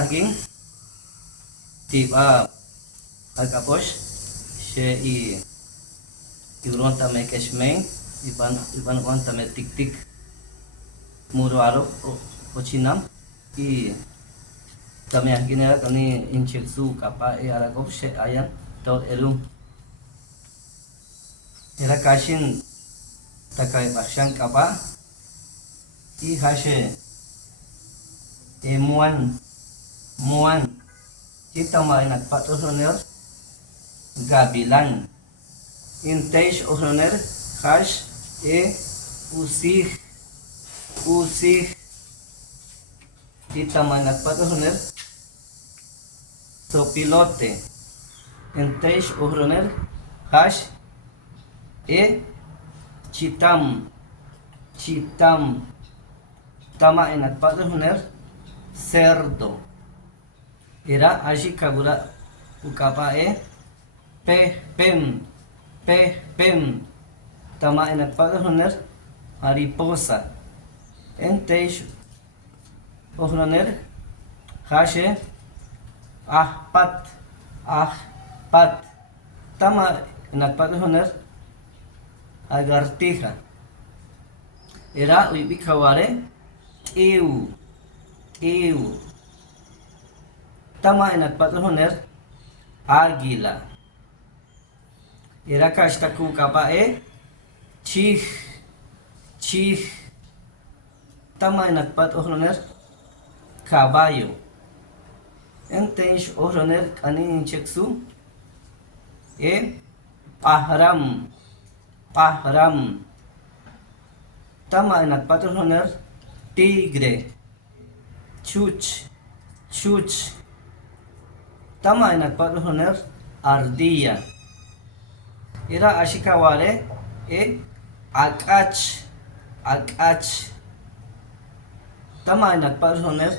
Agin tiba agaposh she ibron tame keshmeng iban on tame tik tik muro aro ochinam y tame agin era kani incheksu kapa aragop she ayan tot elum era kashin takai bakshan kapa y hashe muan kita may nagpatusoner gabilan intais osoner hash usih kita may nagpatusoner sopilote intais osoner hash chitam tama ay nagpatusoner cerdo era ashi kabura ukapa pem tama ay nagpatusoner mariposa entes ohroner hashe ahpat tama ay nagpatusoner agartija era uibikaware eu tama ay nagpatusoner águila era kashtaku kapa chih tama ay nagpatusoner caballo entens ohroner kanin cheksu pahram tama ay nagpatusoner tigre chuch tama ay nagpatusoner ardilla era ashikaware akach tama ay nagpatusoner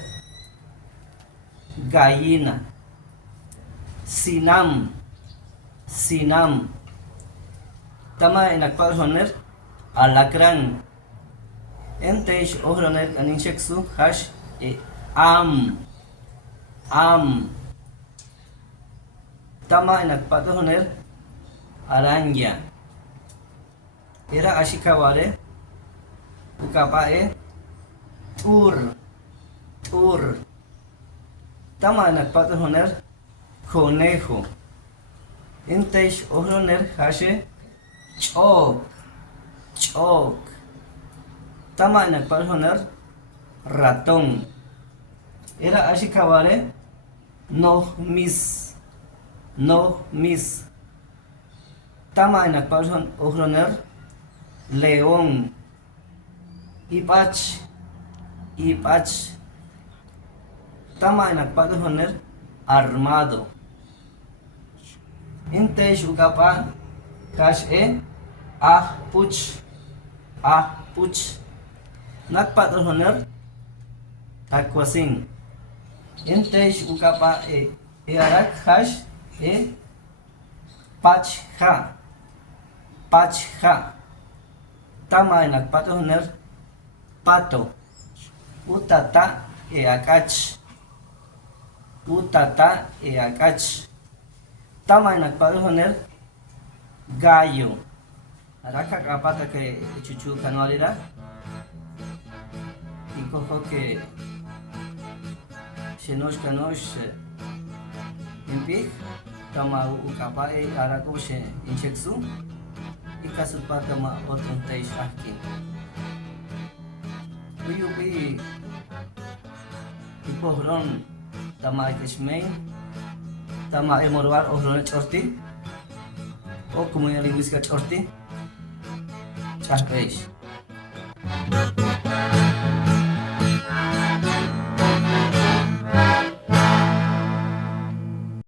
gallina sinam tama ay nagpatusoner alacrán entes ohroner kanin sheksu hash am tama ay nagpatusoner araña era ashikaware ukapa tur tama ay nagpatusoner conejo entes ohroner hash chok tama ay nagpatusoner ratón era ashikaware no mis tama ay nagpatusoner león ipach tama ay nagpatusoner armado intes ukapa kash ahpuch nagpatusoner aquasin intes ukapa arak hash pachha tama ay nagpatusoner pato utata akach tama ay nagpatusoner gallo araka kapata que chuchu kanalira y cojo que shenosh impi tama ukapa arako she incheksu ikasupa tama otro tais aquí uyupi ipohron tama keshmei tama morwar ohron chorti o como ya lingüística chorti chahpeish